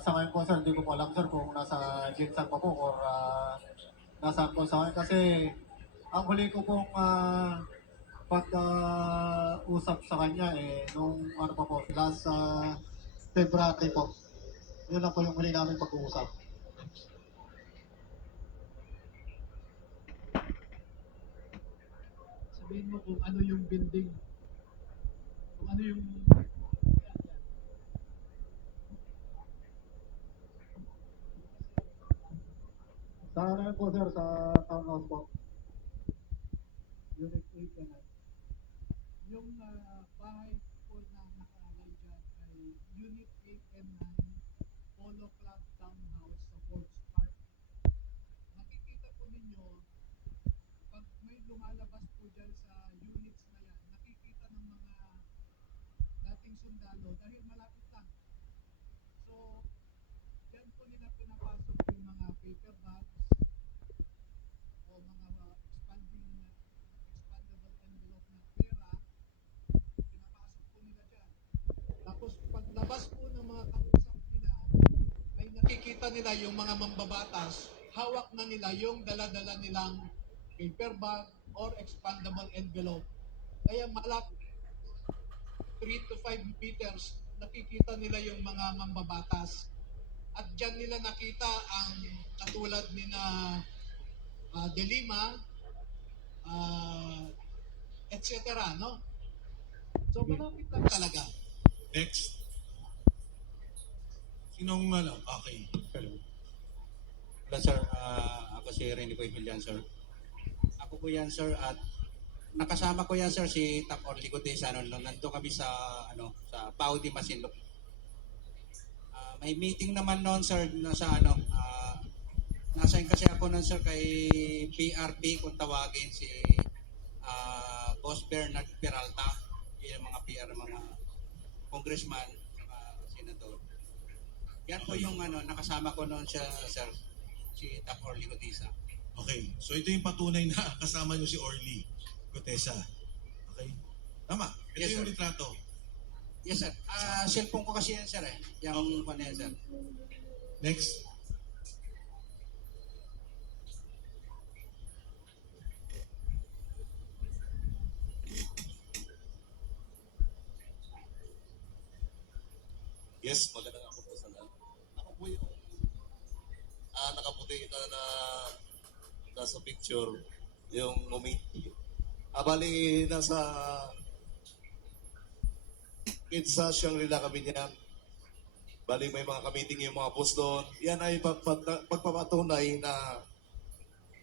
Sa ngayon po sir, hindi ko po alam sir kung nasa Jinsan pa po or nasaan po sa ngayon. Kasi ang huli ko pong pag-usap sa kanya nung ano pa po, last February po. Yun lang po yung huli namin pag-uusap. Sabihin mo kung ano yung building. Kung ano yung... Sa ano po sir, sa townhouse po. Unit 8 and 9. Yung bahay po na nakalagay dyan ay Unit 8 and 9 Polo Club Townhouse sa Forbes Park. Nakikita po ninyo, pag may lumalabas po dyan sa units na yan, nakikita ng mga dating sundalo dahil malapit lang. So, dyan po nila pinapasok yung mga paper bags o mga expandable envelope na pera, pinapasok po nila dyan. Tapos paglabas po ng mga kausap nila, ay nakikita nila yung mga mambabatas, hawak na nila yung dala-dala nilang paper bag or expandable envelope. Kaya malapit 3 to 5 meters, nakikita nila yung mga mambabatas. At dyan nila nakita ang katulad ni na De Lima, etc. No? So malapit lang talaga. Next. Sinong ano? Okay. Hello. Hello sir, ako si Rene Boyhilian sir. Ako po yan sir at nakasama ko yan sir si Tap Orly Gutesa nandun kami sa sa Paudi Masinloc. May meeting naman noon sir sa nasa kasi ako noon sir kay PRP kung tawagin si Boss Bernard Peralta, yung mga PR mga congressman, senador. Yan po yung nakasama ko noon siya, sir, si Tap Orly Gutesa. Okay. So ito yung patunay na kasama nyo si Orly Gutesa. Okay? Tama. Ito Yes, yung sir. litrato. Yes sir. Cellphone ko kasi yan sir eh. Yung ano yan sir. Next. Yes, magandang ako po sa lahat. Ako po yung nakaputi na nasa picture, yung bali, nasa Kinsa Shangri-La kami niyan. Bali, may mga kamiting yung mga post doon. Yan ay pagpapatunay na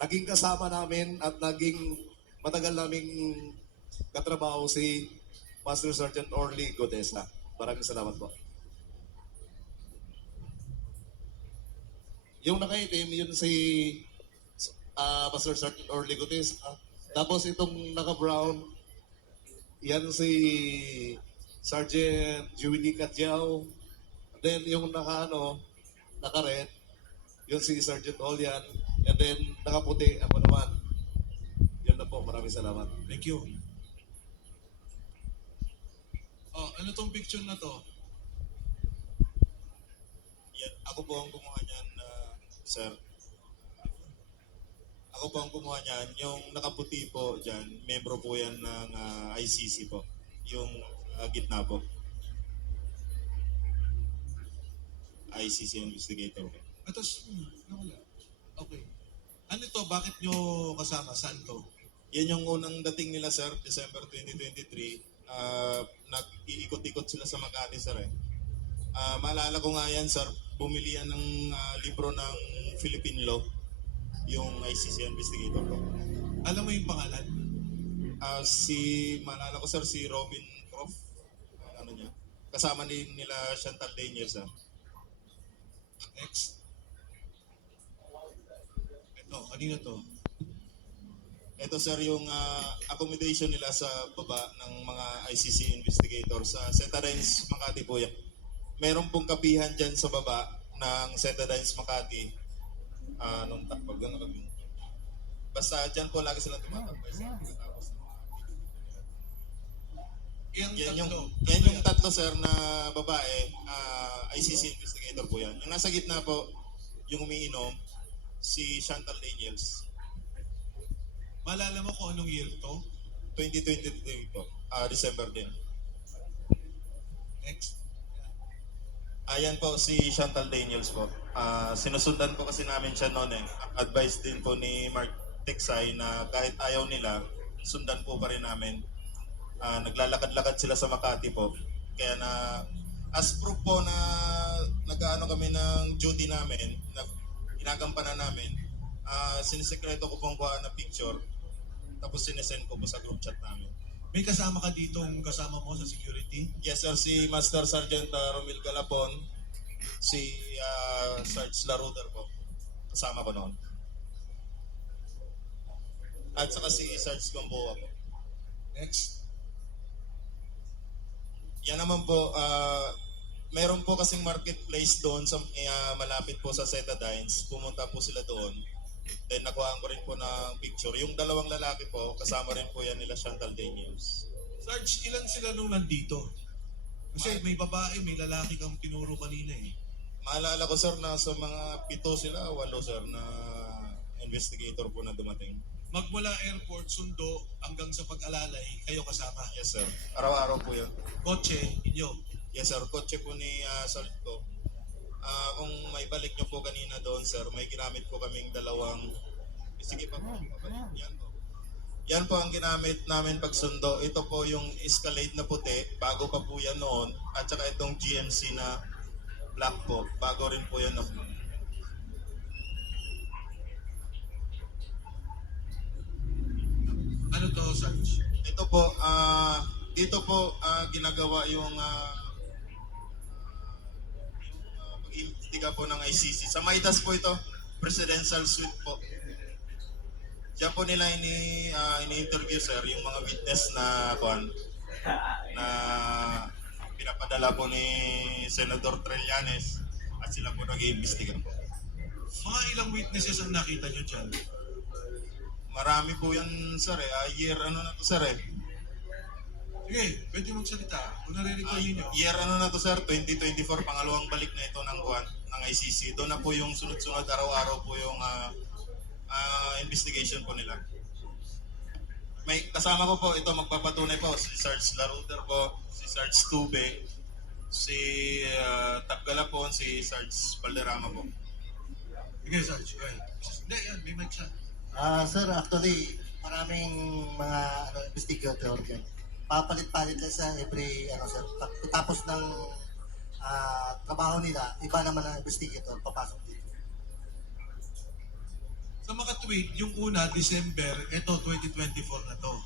naging kasama namin at naging matagal naming katrabaho si Master Sergeant Orly Gutesa. Maraming salamat po. Yung nakaitim, yun si Master Sergeant Orly Gutesa. Tapos itong naka-brown, yan si Sergeant Juwini Katjao. Then yung naka-red, yun si Sergeant Olian. And then nakaputi, ako naman. Yun na po, maraming salamat. Thank you. Oh, ano tong picture na to? Yan, ako po ang kumuha niyan, sir. Ako po ang kumuha niyan. Yung nakaputi po dyan, membro po yan ng ICC po. Yung gitna po. ICC investigator po. Atos, nawala. Okay. Ano to? Bakit nyo kasama? Saan to? Yan yung unang dating nila, sir, December 2023. Nag-iikot-ikot sila sa Makati, sir. Maalala ko nga yan, sir. Bumili yan ng libro ng Philippine Law, yung ICC investigator ko. Alam mo yung pangalan? Maalala ko, sir, si Robin Croft. Ano niya? Kasama nila Chantal Daniel, sir. Next. Ito, kanino to? Ito, sir, yung accommodation nila sa baba ng mga ICC investigator sa Setadines, Makati po yan. Meron pong kapihan dyan sa baba ng Setadines, Makati. Nung takpag doon, basta dyan po lagi silang tumatambay. Yan yung tatlo sir na babae, ICC investigator po yan. Yung nasa gitna po, yung umiinom, si Chantal Daniels. Malala mo kung anong year to? 2023 po, December din. Next. Ayan po si Chantal Daniels po. Sinusundan po kasi namin siya noon eh. Advice din po ni Mark Texay na kahit ayaw nila, sundan po pa rin namin. Naglalakad-lakad sila sa Makati po. Kaya na as proof po na nag-aano kami ng duty namin, ginagampanan namin, sinisekreto ko pong kuha na picture, tapos sinesend ko po sa group chat namin. May kasama ka dito, kasama mo sa security? Yes sir, si Master Sergeant Romil Galapon, si Sarge Laruder po, kasama ko noon. At saka si Sarge Gamboa po. Next. Yan naman po, meron po kasing marketplace doon sa malapit po sa Setadines. Pumunta po sila doon. Then nakuhaan ko rin po ng picture. Yung dalawang lalaki po, kasama rin po yan nila Chantal Daniels. Sarge, ilan sila nung nandito? Kasi may babae, may lalaki kang tinuro kanina eh. Maalala ko sir na sa mga 7 sila, 8 sir na investigator po na dumating. Magmula airport, sundo, hanggang sa pag-alalay, kayo kasama. Yes sir, araw-araw po yan. Kotse, inyo. Yes sir, kotse po ni Salt ko. Kung may balik nyo po kanina doon sir, may ginamit po kaming dalawang, sige pa po, yan po. Yan po ang ginamit namin pagsundo. Ito po yung Escalade na puti, bago pa po yan noon. At saka itong GMC na black po, bago rin po yan noon. Ano to, Sarge? Ito po, dito po ginagawa yung pag-iimbestiga po ng ICC. Sa Maitas po ito, presidential suite po. Diyan po nila ini-interview sir yung mga witness na pinapadala po ni Senator Trillanes at sila po nag-iimbestiga po. Mga ilang witnesses ang nakita nyo dyan? Marami po yan sir eh. Year ano na to sir eh. Sige, pwede magsalita. Kung nare-recall ninyo. Year ano na to sir, 2024, pangalawang balik na ito ng ICC. Doon na po yung sunod-sunod araw-araw po yung investigation po nila. May kasama ko po, ito magpapatunay po, si Sarge Laruder po, si Sarge Tube, si Tap Galapon, si Sarge Valderrama po. Sige, Sarge. Okay. Hindi, yan. May mic siya. Sir, actually, maraming mga investigator dyan. Papalit-palit lang sa every, sir, tapos ng trabaho nila, iba naman ang investigator, papasok dito. Sa mga tweet, yung una, December, ito, 2024 na to.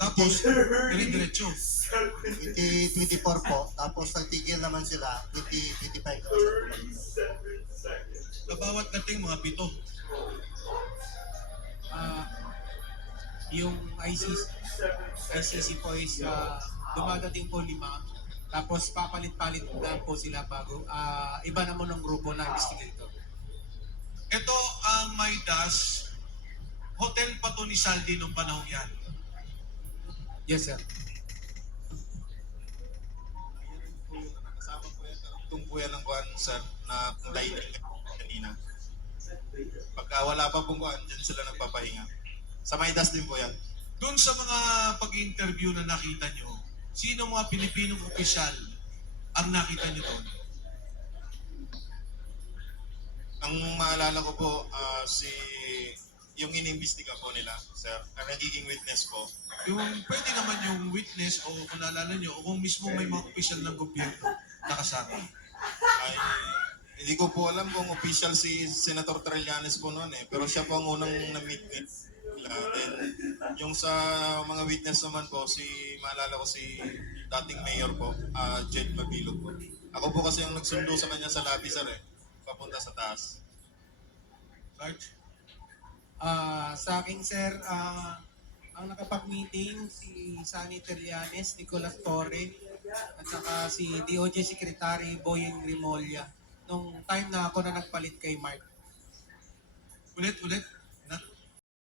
Tapos, dire-diretso. 2024 po, tapos nagtigil naman sila, 2025 naman sila. Sa bawat dating, mga 7. Yung ICC po is dumadating po 5. Tapos papalit-palit na po sila bago iba naman ng grupo na investigator. Ito ang Maidas, hotel pa to ni Saldi nung panahon yan. Yes, sir. Kasama po yan, karugtong po yan ng sir, na lighting kanina. Pagka wala pa pong dyan sila nagpapahinga. Sa Maidas din po yan. Doon sa mga pag-interview na nakita nyo, sino mga Pilipinong opisyal ang nakita nyo doon? Ang maalala ko po, yung inimbestiga po nila, sir, ang nagiging witness po. Yung pwede naman yung witness o kung naalala nyo, o kung mismo may mga opisyal ng gobyerno nakasama. Ay, hindi ko po alam kung official si Senator Trillanes po noon eh, pero siya po ang unang na-meet with. Then, yung sa mga witness naman po, maalala ko si dating mayor po, Jed Mabilog po. Ako po kasi yung nagsundo sa kanya sa lobby, sir eh, papunta sa taas. Sarge? Sa akin, sir, ang nakapag-meeting si Sunny Trillanes, Nicolas Torre, at saka si DOJ Secretary Boyeng Rimolya nung time na ako na nagpalit kay Mark. Ulit.